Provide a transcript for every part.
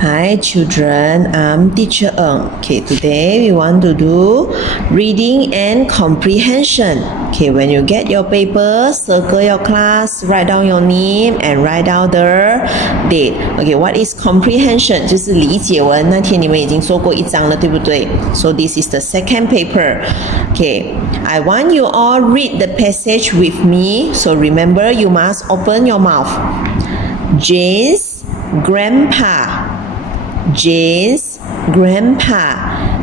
Hi children, I'm teacher Ng. Okay, today we want to do reading and comprehension. Okay, when you get your paper, circle your class, write down your name and write down the date. Okay, what is comprehension? 就是理解文，那天你们已经做过一章了，对不对？ So this is the second paper. Okay, I want you all read the passage with me. So remember, you must open your mouth. Jane's grandpa.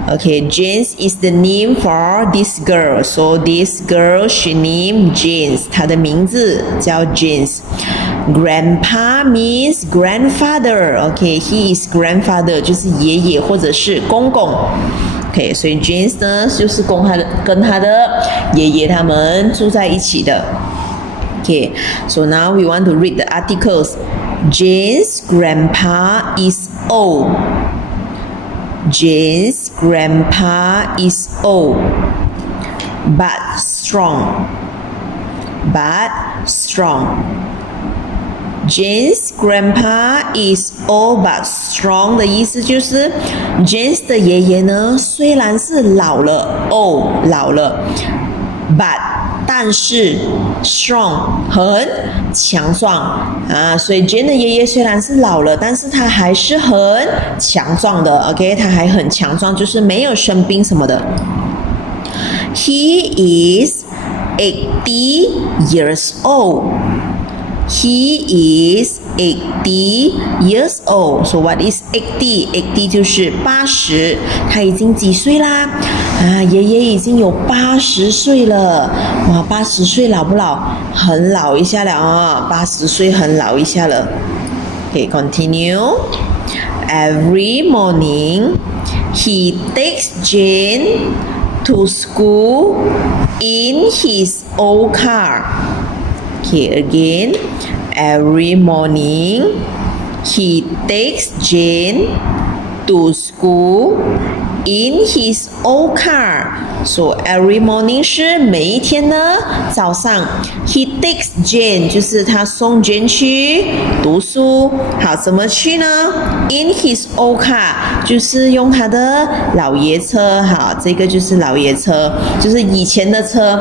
Okay, James is the name for this girl. So this girl she named James. 她的名字叫 James. Grandpa means grandfather. Okay, he is grandfather 就是爷爷或者是公公。Okay, 所以 James 呢就是跟他的爷爷他们住在一起的。Okay, so now we want to read the articles. Jane's grandpa is old. Jane's grandpa is old, but strong. Jane's grandpa is old but strong 的意思就是 Jane's 的爷爷呢虽然是老了 old 老了 but但是 strong 很强壮啊，所以 Jane 的爷爷虽然是老了，但是他还是很强壮的 ，OK， 他还很强壮，就是没有生病什么的。He is 80 years old. He is 80 years old. So what is 80? 80就是80，他已经几岁啦？啊，爷爷已经有80岁了。哇，80岁老不老？很老一下了啊，80岁很老一下了。Okay, continue. Every morning, he takes Jane to school in his old car. Okay, again, every morning he takes Jane to school in his old car. So every morning 是每一天呢早上 he takes Jane 就是他送 Jane 去读书。好，怎么去呢 ？In his old car 就是用他的老爷车。好，这个就是老爷车，就是以前的车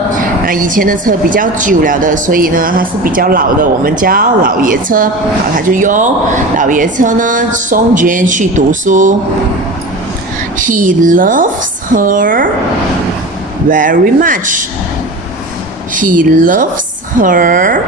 啊，以前的车比较久了的，所以呢它是比较老的，我们叫老爷车。好，他就用老爷车呢送 Jane 去读书。He loves her very much. He loves her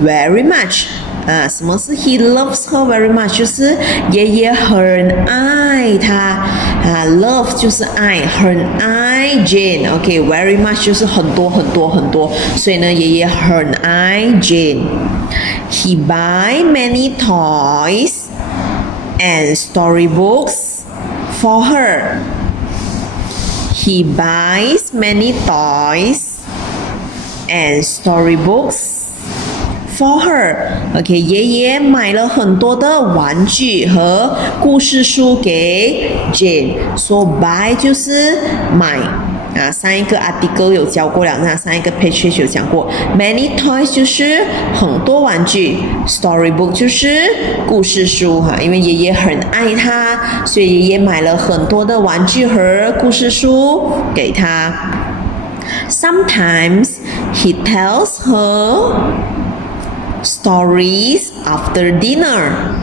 very much. 啊，什么是 he loves her very much？ 就是爷爷很爱她啊 ，love 就是爱，很爱 Jane。OK， very much 就是很多很多很多，所以呢，爷爷很爱 Jane。He buy many toys and storybooks for her. He buys many toys and storybooks for her. OK， 爷爷买了很多的玩具和故事书给 Jane。说 buy 就是买啊，上一个 article 有教过了，那上一个 page 有讲过。Many toys 就是很多玩具 ，storybook 就是故事书哈。因为爷爷很爱他，所以爷爷买了很多的玩具和故事书给他。Sometimes he tells her stories after dinner.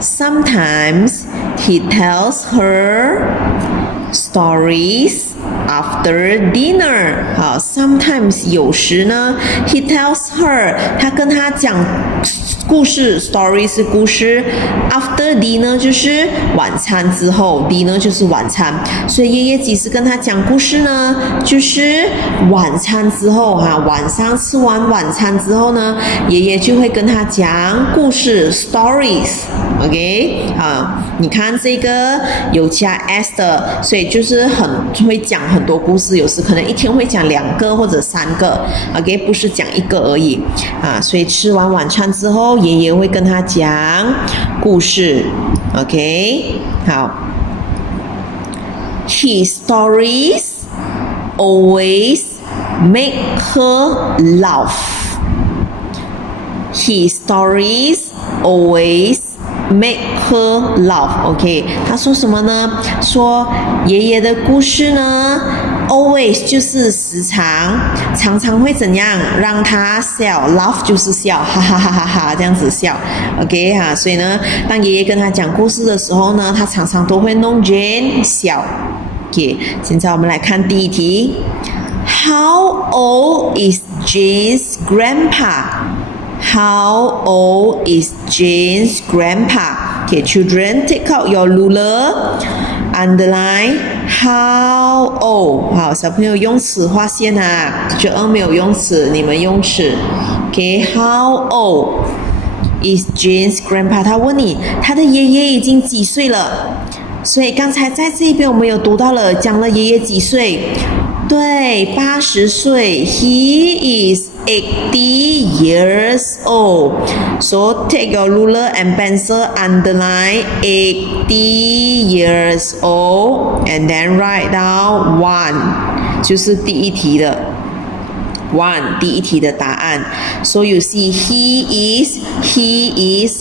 Sometimes he tells her stories after dinner. 好 sometimes 有时呢 he tells her 他跟她讲故事 story 是故事 after dinner 就是晚餐之后 dinner 就是晚餐，所以爷爷几时跟她讲故事呢？就是晚餐之后哈，晚上吃完晚餐之后呢，爷爷就会跟她讲故事 stories。 OK 啊，你看这个有加 s 的，所以就是很会讲很多故事，有时可能一天会讲2个或者3个 OK， 不是讲1个而已啊，所以吃完晚餐之后爷爷会跟他讲故事 OK， 好 His stories always make her laugh. His stories always make her laugh. OK， 他说什么呢？说爷爷的故事呢 always 就是时常，常常会怎样让他笑 ，laugh 就是笑，哈哈哈哈哈这样子笑 ，OK 哈，所以呢，当爷爷跟他讲故事的时候呢，他常常都会弄 Jane 笑。OK， 现在我们来看第一题 ，How old is Jane's grandpa？How old is Jane's grandpa? Okay, children, take out your ruler, underline how old. 好，小朋友用尺画线啊，这没有用尺，你们用尺。Okay, how old is Jane's grandpa? 他问你，他的爷爷已经几岁了？所以刚才在这一边我们有读到了，讲了爷爷几岁？对，80岁。He is 80 years old. So take your ruler and pencil, underline 80 years old, and then write down 1， 就是第一题的 1， 第一题的答案。So you see he is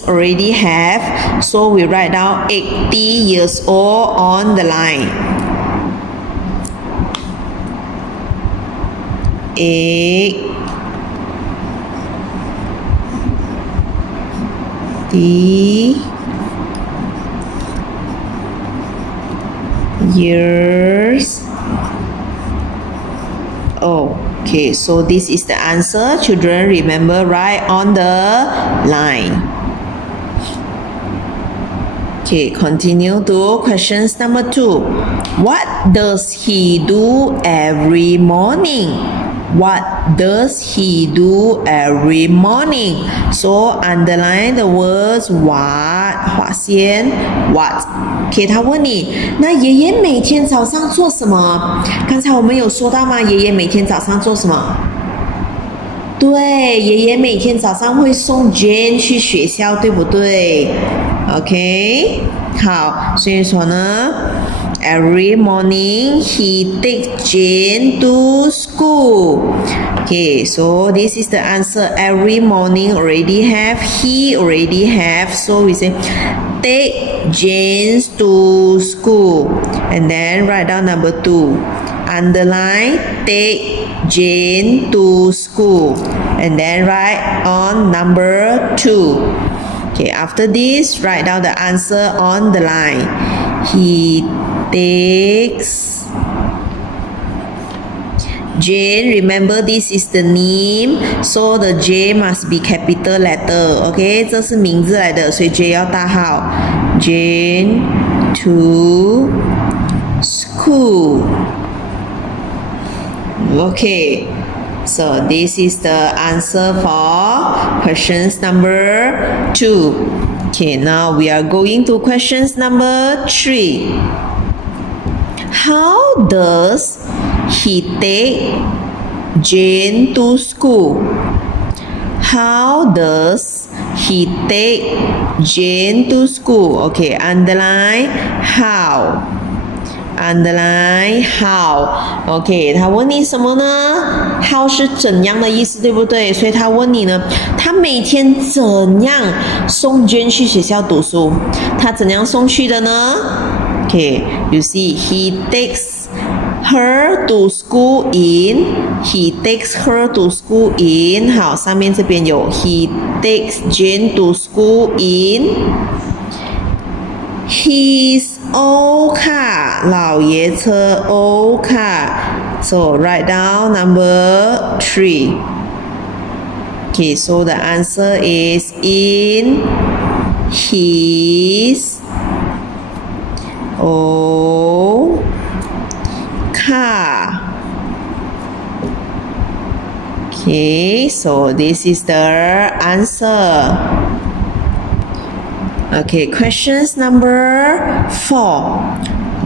already have. So we write down 80 years old on the line. 80 years old. Okay, so this is the answer. Children, remember, write on the line. Okay, continue to questions number 2. What does he do every morning? What does he do every morning? So underline the words what, 划线 what. OK， 他问你，那爷爷每天早上做什么？刚才我们有说到吗？爷爷每天早上做什么？对，爷爷每天早上会送 Jane 去学校，对不对？ OK， 好，所以说呢 ，every morning he takes Jane to school. Okay, so this is the answer. Every morning already have, he already have. So we say take Jane to school, and then write down number 2. Underline take Jane to school, and then write on number 2. Okay, after this, write down the answer on the line. He takes Jane. Remember, this is the name, so the J must be capital letter. OK， 这是名字来的，所以 J 要大号。Jane to school. OK, so this is the answer for questions number 2. Okay, now we are going to questions number 3. How does he take Jane to school? How does he take Jane to school? Okay, underline how. Underline how. OK， 他问你什么呢？ How 是怎样的意思，对不对？所以他问你呢，他每天怎样送 Jane 去学校读书？他怎样送去的呢？ OK, you see, he takes her to school in. He takes her to school in. 好，上面这边有 he takes Jane to school in his old car, 老爷车 old car. So write down number 3. Okay, so the answer is in his old car. Okay, so this is the answer. Okay, questions number 4.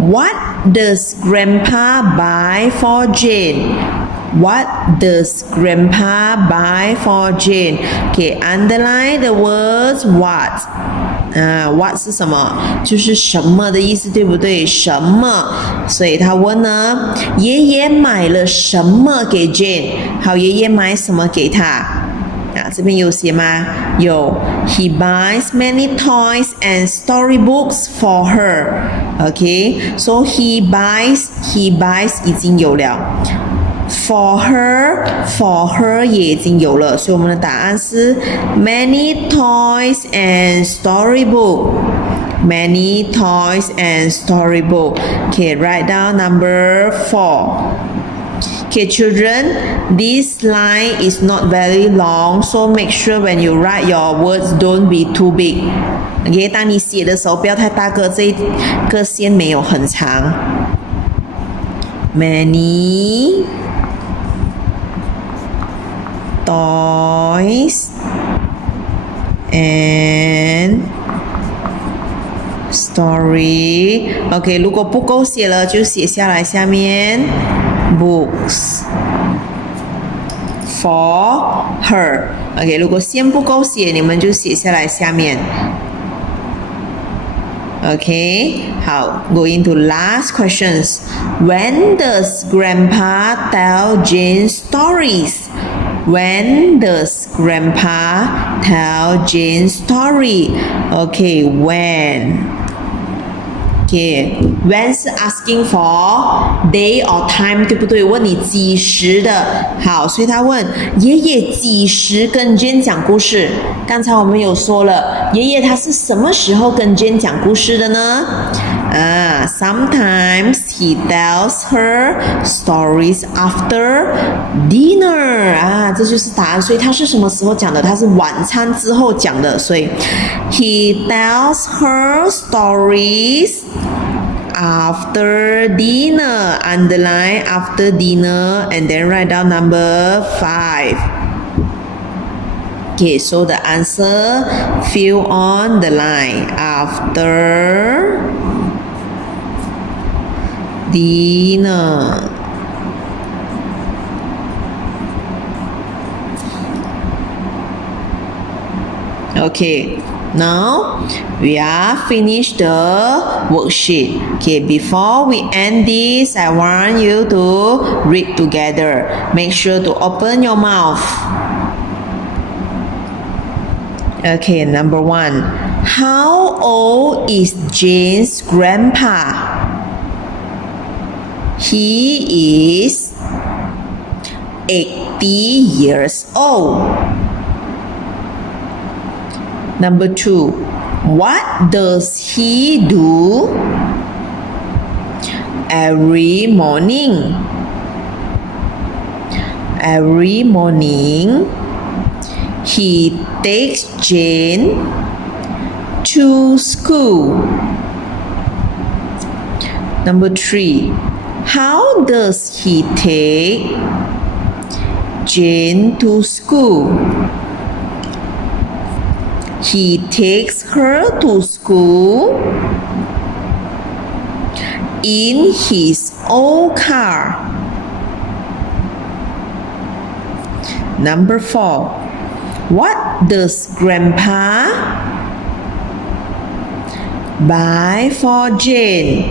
What does Grandpa buy for Jane? What does Grandpa buy for Jane? Okay, underline the words what. What 是什么？就是什么的意思，对不对？什么？所以他问呢，爷爷买了什么给 Jane？ 好，爷爷买什么给他？这边有写吗？有 He buys many toys and storybooks for her. Okay, so he buys 已经有了。For her 也已经有了，所以我们的答案是 many toys and storybook. Many toys and storybook. Okay, write down number 4. Okay, children, this line is not very long, so make sure when you write your words don't be too big. Okay, 当你写的时候不要太大个，这一个线没有很长。Many toys and story. OK， 如果不够写了就写下来下面 books for her. OK， 如果线不够写，你们就写下来下面。OK， 好 ，going to last questions. When does Grandpa tell Jane stories? When does Grandpa tell Jane story? Okay, when? Okay, when 是 asking for day or time， 对不对？问你几时的。好，所以他问爷爷几时跟 Jane 讲故事？刚才我们有说了，爷爷他是什么时候跟 Jane 讲故事的呢？Sometimes he tells her stories after dinner. 这就是答案。所以他是什么时候讲的？他是晚餐之后讲的。所以 he tells her stories after dinner. Underline after dinner and then write down number 5. Okay, so the answer fill on the line after dinner. Okay, now we are finished the worksheet. Okay, before we end this, I want you to read together. Make sure to open your mouth. Okay, number 1. How old is Jane's grandpa? He is 80 years old. Number 2. What does he do every morning? Every morning, he takes Jane to school. Number 3. How does he take Jane to school? He takes her to school in his old car. Number 4. What does Grandpa buy for Jane?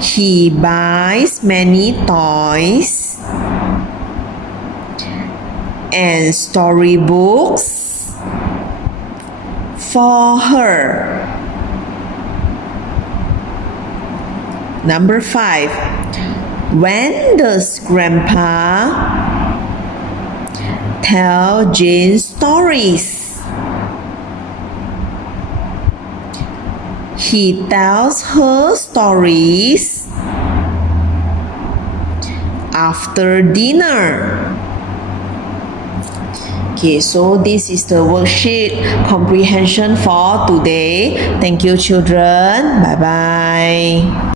He buys many toys and storybooks for her. Number 5. When does Grandpa tell Jane stories? He tells her stories after dinner. Okay, so this is the worksheet comprehension for today. Thank you, children. Bye bye.